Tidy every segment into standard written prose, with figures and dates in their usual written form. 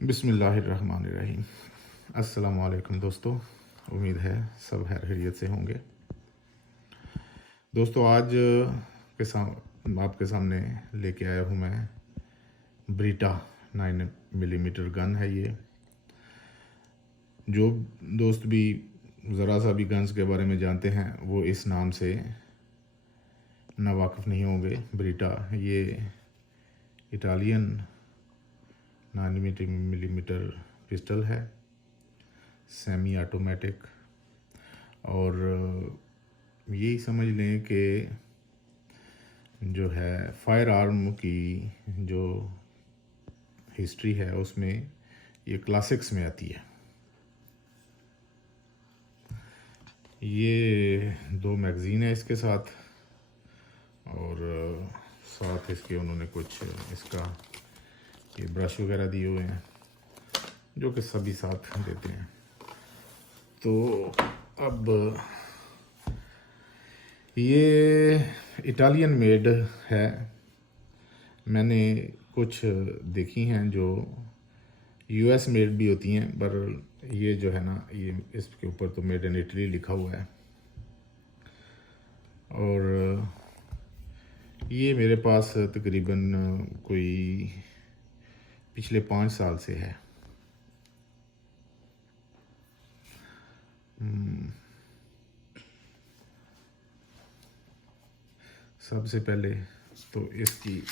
बिस्मिल्लाहिर्रहमानिर्रहीम। अस्सलामु अलैकुम दोस्तों, उम्मीद है सब खैरियत से होंगे। दोस्तों आज आपके सामने लेके आया हूँ मैं ब्रीटा 9 मिलीमीटर गन है ये। जो दोस्त भी ज़रा सा भी गन्स के बारे में जानते हैं वो इस नाम से नावाकिफ़ नहीं होंगे। ब्रीटा ये इटालियन 9 मिलीमीटर पिस्टल है, सेमी ऑटोमेटिक। और यही समझ लें कि जो है फायर आर्म की जो हिस्ट्री है उसमें ये क्लासिक्स में आती है। ये 2 मैगज़ीन है इसके साथ, और साथ इसके उन्होंने कुछ इसका ये ब्रश वगैरह दिए हुए हैं जो कि सभी साथ देते हैं। तो अब ये इटालियन मेड है। मैंने कुछ देखी हैं जो यूएस मेड भी होती हैं, पर ये जो है ना, ये इसके ऊपर तो मेड इन इटली लिखा हुआ है। और ये मेरे पास तकरीबन कोई पिछले 5 साल से है। सबसे पहले तो इसकी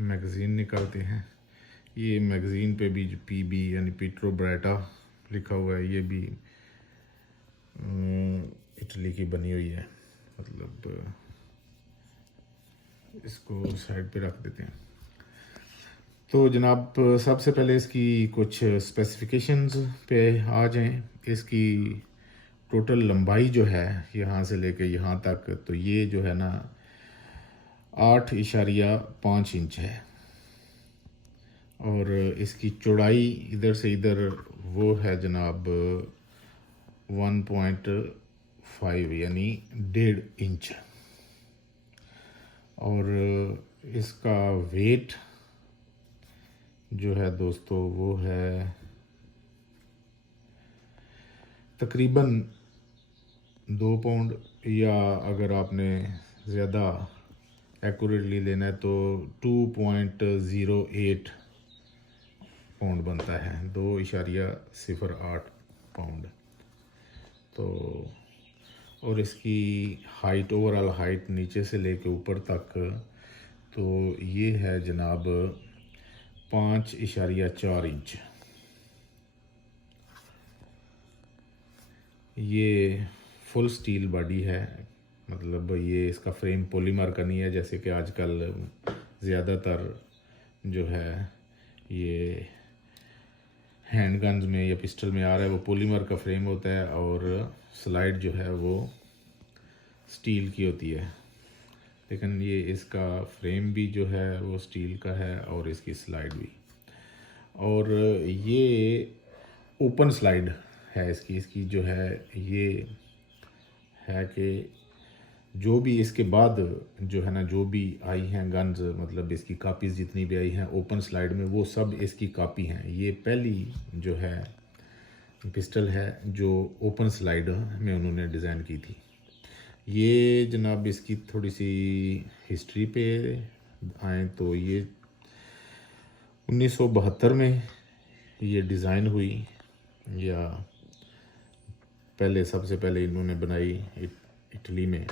मैगज़ीन निकालते हैं। ये मैगज़ीन पे भी जो पीबी यानी पीट्रो ब्रेटा लिखा हुआ है, ये भी इटली की बनी हुई है। मतलब इसको साइड पे रख देते हैं। तो जनाब सबसे पहले इसकी कुछ स्पेसिफिकेशंस पे आ जाएं। इसकी टोटल लंबाई जो है यहाँ से लेके यहाँ तक, तो ये जो है ना 8.5 इंच है। और इसकी चौड़ाई इधर से इधर वो है जनाब 1.5 यानी 1.5 इंच। और इसका वेट जो है दोस्तों वो है तकरीबन 2 पाउंड, या अगर आपने ज़्यादा एक्यूरेटली लेना है तो 2.08 पाउंड बनता है, 2.08 पाउंड। तो और इसकी हाइट, ओवरऑल हाइट नीचे से लेके ऊपर तक, तो ये है जनाब 5.4 इंच। ये फुल स्टील बॉडी है, मतलब ये इसका फ्रेम पॉलीमर का नहीं है जैसे कि आजकल ज़्यादातर जो है ये हैंड गन्स में या पिस्टल में आ रहा है, वो पॉलीमर का फ्रेम होता है और स्लाइड जो है वो स्टील की होती है। लेकिन ये इसका फ्रेम भी जो है वो स्टील का है और इसकी स्लाइड भी। और ये ओपन स्लाइड है इसकी जो है ये है कि जो भी इसके बाद जो है ना, जो भी आई हैं गन्स, मतलब इसकी कापीज़ जितनी भी आई हैं ओपन स्लाइड में, वो सब इसकी कापी हैं। ये पहली जो है पिस्टल है जो ओपन स्लाइड में उन्होंने डिज़ाइन की थी। ये जनाब इसकी थोड़ी सी हिस्ट्री पे आए तो ये 1972 में ये डिज़ाइन हुई, या पहले सबसे पहले इन्होंने बनाई इटली में।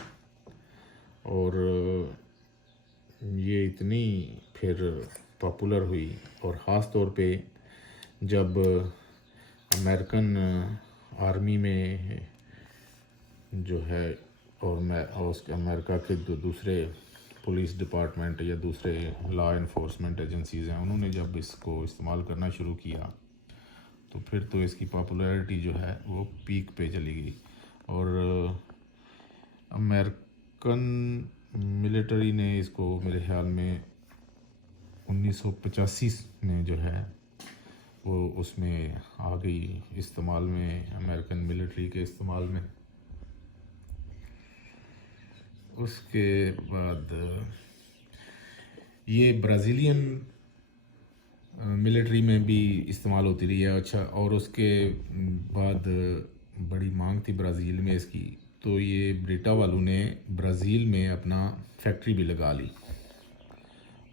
और ये इतनी फिर पॉपुलर हुई, और ख़ास तौर पे जब अमेरिकन आर्मी में जो है और उसके अमेरिका के दूसरे पुलिस डिपार्टमेंट या दूसरे लॉ इन्फोर्समेंट एजेंसीज़ हैं, उन्होंने जब इसको इस्तेमाल करना शुरू किया तो फिर तो इसकी पॉपुलैरिटी जो है वो पीक पे चली गई। और अमेरिकन मिलिट्री ने इसको मेरे ख्याल में 1985 में जो है वो उसमें आ गई इस्तेमाल में, अमेरिकन मिलिट्री के इस्तेमाल में। उसके बाद ये ब्राज़ीलियन मिलिट्री में भी इस्तेमाल होती रही है। अच्छा, और उसके बाद बड़ी मांग थी ब्राज़ील में इसकी, तो ये ब्रिटा वालों ने ब्राज़ील में अपना फैक्ट्री भी लगा ली,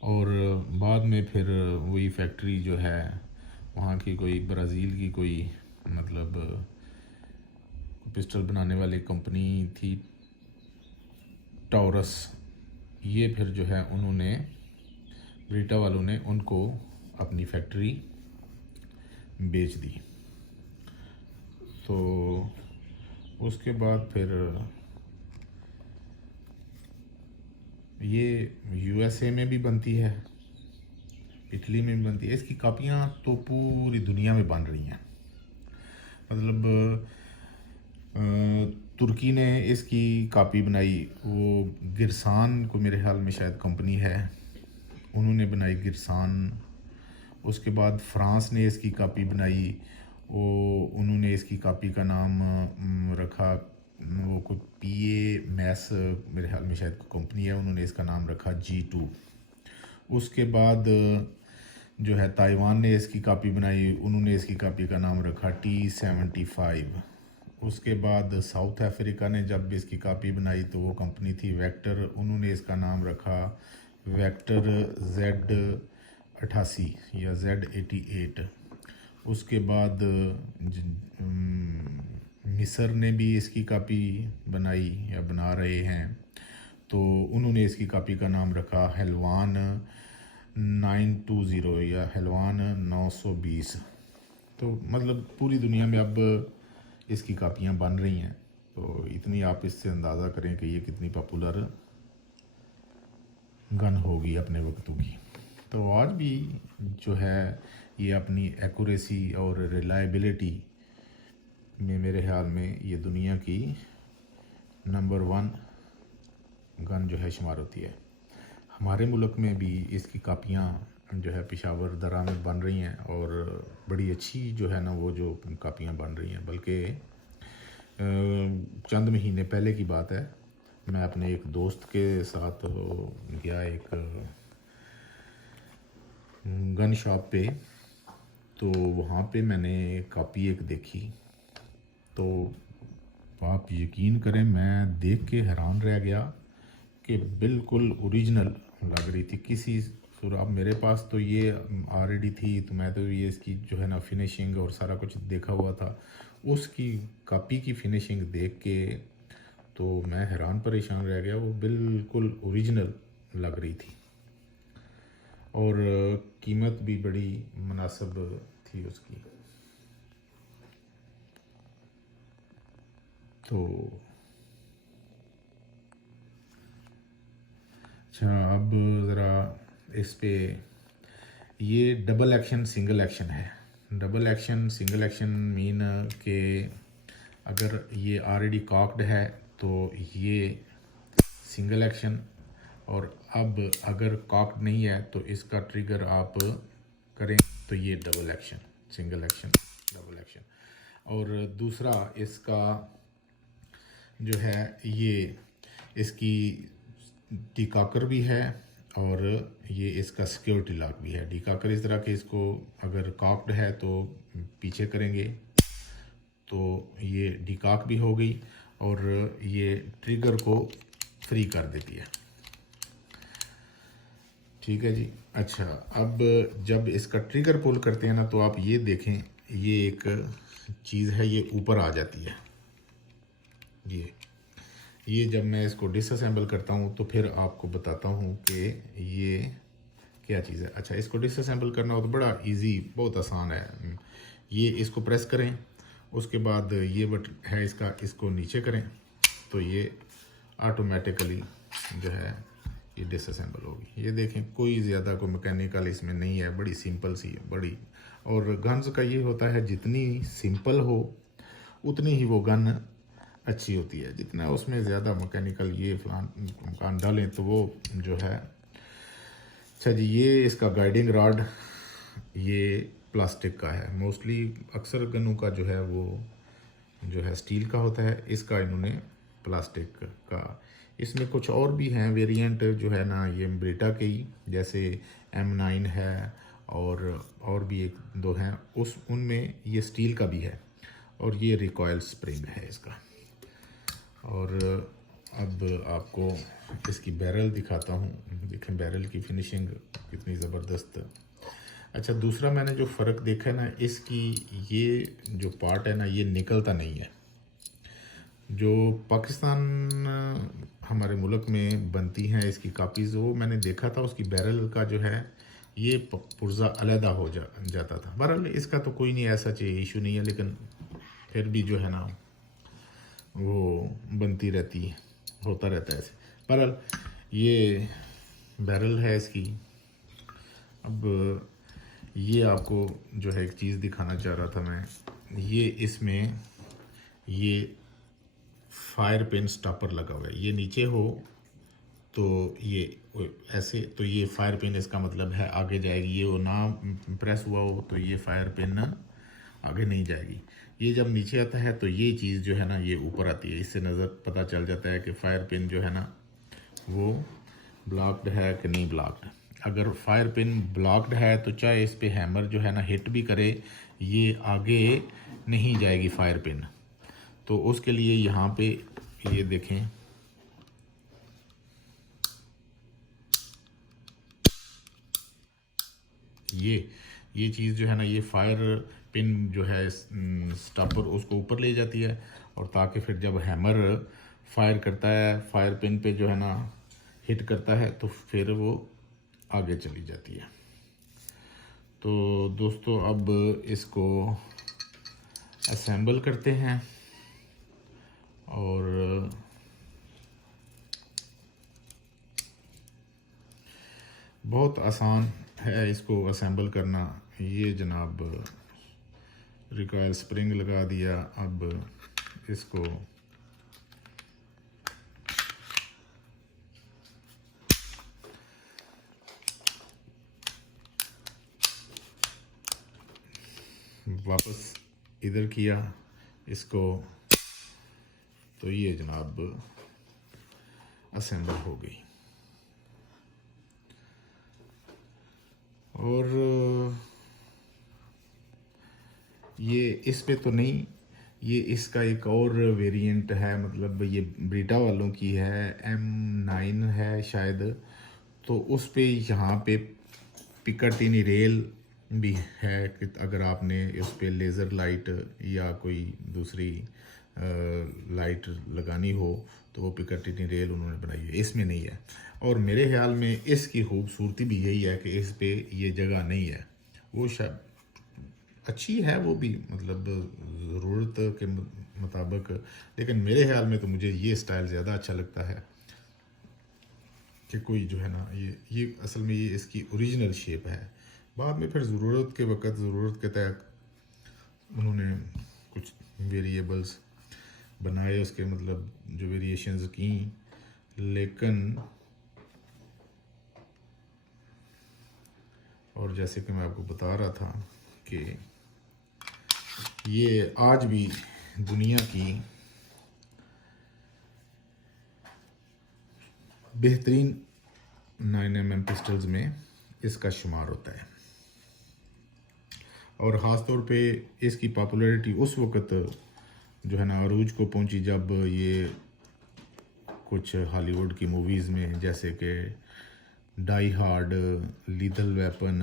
और बाद में फिर वही फैक्ट्री जो है वहाँ की कोई ब्राज़ील की कोई मतलब पिस्टल बनाने वाली कंपनी थी टॉरस, ये फिर जो है उन्होंने ब्रिटा वालों ने उनको अपनी फैक्ट्री बेच दी। तो उसके बाद फिर ये यूएसए में भी बनती है, इटली में भी बनती है। इसकी कापियाँ तो पूरी दुनिया में बन रही हैं। मतलब तुर्की ने इसकी कापी बनाई, वो गिरसान को मेरे ख्याल में शायद कंपनी है, उन्होंने बनाई गिरसान। उसके बाद फ्रांस ने इसकी कापी बनाई, वो उन्होंने इसकी कापी का नाम रखा, वो कुछ पीए मैस मेरे ख्याल में शायद कंपनी है, उन्होंने इसका नाम रखा G2। उसके बाद जो है ताइवान ने इसकी कापी बनाई, उन्होंने इसकी कापी का नाम रखा T75। उसके बाद साउथ अफ्रीका ने जब इसकी कापी बनाई तो वो कंपनी थी वेक्टर, उन्होंने इसका नाम रखा वेक्टर Z88 या Z88। उसके बाद मिस्र ने भी इसकी कापी बनाई या बना रहे हैं, तो उन्होंने इसकी कापी का नाम रखा हेलवान 920 या हेलवान 920। तो मतलब पूरी दुनिया में अब इसकी कापियाँ बन रही हैं। तो इतनी आप इससे अंदाज़ा करें कि ये कितनी पॉपुलर गन होगी अपने वक्तों की। तो आज भी जो है ये अपनी एक्यूरेसी और रिलायबिलिटी में मेरे ख्याल में ये दुनिया की नंबर 1 गन जो है शुमार होती है। हमारे मुल्क में भी इसकी कापियाँ जो है पेशावर दरा में बन रही हैं, और बड़ी अच्छी जो है ना वो जो कापियाँ बन रही हैं। बल्कि चंद महीने पहले की बात है, मैं अपने एक दोस्त के साथ गया एक गन शॉप पे, तो वहाँ पे मैंने कापी एक देखी, तो आप यकीन करें मैं देख के हैरान रह गया कि बिल्कुल ओरिजिनल लग रही थी किसी सूरत। मेरे पास तो ये ऑलरेडी थी, तो मैं तो ये इसकी जो है ना फिनिशिंग और सारा कुछ देखा हुआ था, उसकी कापी की फिनिशिंग देख के तो मैं हैरान परेशान रह गया। वो बिल्कुल ओरिजिनल लग रही थी, और कीमत भी बड़ी मुनासिब थी उसकी। तो अच्छा, अब ज़रा इस पे, ये डबल एक्शन सिंगल एक्शन है। Double action single action mean के अगर ये ऑलरेडी कॉक्ड है तो ये सिंगल एक्शन, और अब अगर कॉक्ड नहीं है तो इसका ट्रिगर आप करें तो ये double action, single action, double action. और दूसरा इसका जो है ये इसकी डिकॉकर भी है, और ये इसका सिक्योरिटी लॉक भी है। डिकॉकर इस तरह के, इसको अगर कॉक्ड है तो पीछे करेंगे तो ये डिकॉक भी हो गई, और ये ट्रिगर को फ्री कर देती है। ठीक है जी। अच्छा, अब जब इसका ट्रिगर पुल करते हैं ना, तो आप ये देखें, ये एक चीज़ है, ये ऊपर आ जाती है। ये जब मैं इसको डिसअसेंबल करता हूँ तो फिर आपको बताता हूँ कि ये क्या चीज़ है। अच्छा, इसको डिसअसेंबल करना हो तो बड़ा इजी, बहुत आसान है। ये इसको प्रेस करें, उसके बाद ये बटन है इसका, इसको नीचे करें तो ये ऑटोमेटिकली जो है ये डिसअसेंबल होगी। ये देखें, कोई ज़्यादा कोई मैकेनिकल इसमें नहीं है, बड़ी सिंपल सी है बड़ी। और गन्स का ये होता है जितनी सिंपल हो उतनी ही वो गन अच्छी होती है। जितना उसमें ज़्यादा मैकेनिकल ये फलान मकान डालें तो वो जो है। अच्छा जी, ये इसका गाइडिंग रॉड ये प्लास्टिक का है। मोस्टली अक्सर गनों का जो है वो जो है स्टील का होता है, इसका इन्होंने प्लास्टिक का। इसमें कुछ और भी हैं वेरिएंट जो है ना, ये ब्रिटा के ही, जैसे M9 है और भी एक दो हैं, उनमें ये स्टील का भी है, और ये रिकॉयल स्प्रिंग है इसका। और अब आपको इसकी बैरल दिखाता हूँ। देखें बैरल की फिनिशिंग कितनी ज़बरदस्त। अच्छा, दूसरा मैंने जो फ़र्क देखा है ना, इसकी ये जो पार्ट है ना, ये निकलता नहीं है। जो पाकिस्तान हमारे मुल्क में बनती हैं इसकी कापीज़, वो मैंने देखा था उसकी बैरल का जो है ये पुर्जा अलहदा हो जाता था। बहरहाल इसका तो कोई नहीं ऐसा चाहिए इशू नहीं है, लेकिन फिर भी जो है ना वो बनती रहती है, होता रहता है ऐसे। बहरहाल ये बैरल है इसकी। अब ये आपको जो है एक चीज़ दिखाना चाह रहा था मैं, ये इसमें ये फायर पिन स्टॉपर लगा हुआ है। ये नीचे हो तो ये ऐसे, तो ये फायर पिन इसका मतलब है आगे जाएगी। ये वो ना प्रेस हुआ हो तो ये फायर पिन आगे नहीं जाएगी। ये जब नीचे आता है तो ये चीज़ जो है ना ये ऊपर आती है। इससे नज़र पता चल जाता है कि फायर पिन जो है ना वो ब्लॉक्ड है कि नहीं ब्लॉक्ड। अगर फायर पिन ब्लॉक्ड है तो चाहे इस पे हैमर जो है ना हिट भी करे, ये आगे नहीं जाएगी फायर पिन। तो उसके लिए यहाँ पे ये देखें, ये चीज़ जो है ना, ये फायर पिन जो है स्टॉपर उसको ऊपर ले जाती है, और ताकि फिर जब हैमर फायर करता है फायर पिन पे जो है ना हिट करता है तो फिर वो आगे चली जाती है। तो दोस्तों अब इसको असेंबल करते हैं, और बहुत आसान है इसको असेंबल करना। ये जनाब रिकॉयल स्प्रिंग लगा दिया। अब इसको वापस इधर किया इसको, तो ये जनाब असेंबल हो गई। और ये इस पे तो नहीं, ये इसका एक और वेरिएंट है, मतलब ये ब्रीटा वालों की है, M9 है शायद। तो उस पे यहाँ पे पिकाटिनी रेल भी है कि अगर आपने उस पे लेज़र लाइट या कोई दूसरी लाइट लगानी हो तो वो पिकाटिनी रेल उन्होंने बनाई है, इसमें नहीं है। और मेरे ख्याल में इसकी खूबसूरती भी यही है कि इस पे ये जगह नहीं है। वो शायद अच्छी है वो भी, मतलब ज़रूरत के मुताबिक, लेकिन मेरे ख्याल में तो मुझे ये स्टाइल ज़्यादा अच्छा लगता है कि कोई जो है ना ये असल में ये इसकी ओरिजिनल शेप है। बाद में फिर ज़रूरत के वक्त, ज़रूरत के तहत उन्होंने कुछ वेरिएबल्स बनाए उसके, मतलब जो वेरिएशंस की। लेकिन और जैसे कि मैं आपको बता रहा था कि ये आज भी दुनिया की बेहतरीन 9mm पिस्टल्स में इसका शुमार होता है। और ख़ास तौर पे इसकी पॉपुलैरिटी उस वक़्त जो है ना अरूज को पहुंची जब ये कुछ हॉलीवुड की मूवीज़ में, जैसे कि die hard, lethal weapon,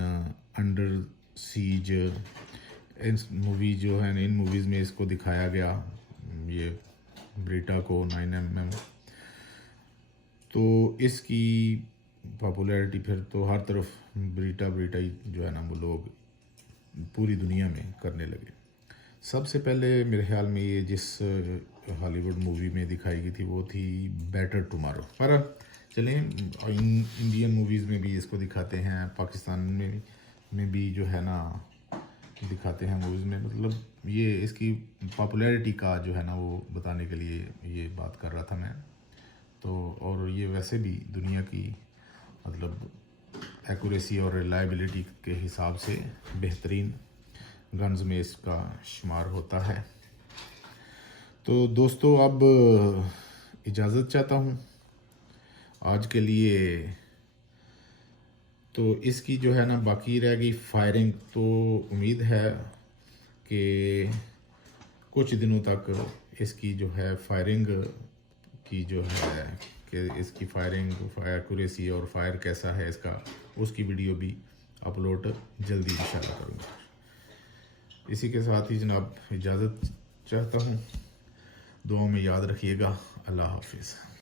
under siege, इन मूवी जो है इन मूवीज़ में इसको दिखाया गया, ये ब्रीटा को 9mm। तो इसकी पॉपुलैरिटी फिर तो हर तरफ ब्रीटा ही जो है ना वो लोग पूरी दुनिया में करने लगे। सबसे पहले मेरे ख्याल में ये जिस हॉलीवुड मूवी में दिखाई गई थी वो थी बेटर टुमारो। पर चलें, इंडियन मूवीज़ में भी इसको दिखाते हैं, पाकिस्तान में भी जो है ना दिखाते हैं मूवीज़ में। मतलब ये इसकी पॉपुलैरिटी का जो है ना वो बताने के लिए ये बात कर रहा था मैं। तो और ये वैसे भी दुनिया की मतलब एक्यूरेसी और रिलायबिलिटी के हिसाब से बेहतरीन गन्स में इसका शुमार होता है। तो दोस्तों अब इजाज़त चाहता हूँ आज के लिए। तो इसकी जो है ना बाकी रह गई फायरिंग। तो उम्मीद है कि कुछ दिनों तक इसकी जो है फायरिंग की जो है कि इसकी फायरिंग एक्यूरेसी और फायर कैसा है इसका, उसकी वीडियो भी अपलोड जल्दी इंशाल्लाह करूँगा। इसी के साथ ही जनाब इजाज़त चाहता हूँ। दुआ में याद रखिएगा। अल्लाह हाफिज़।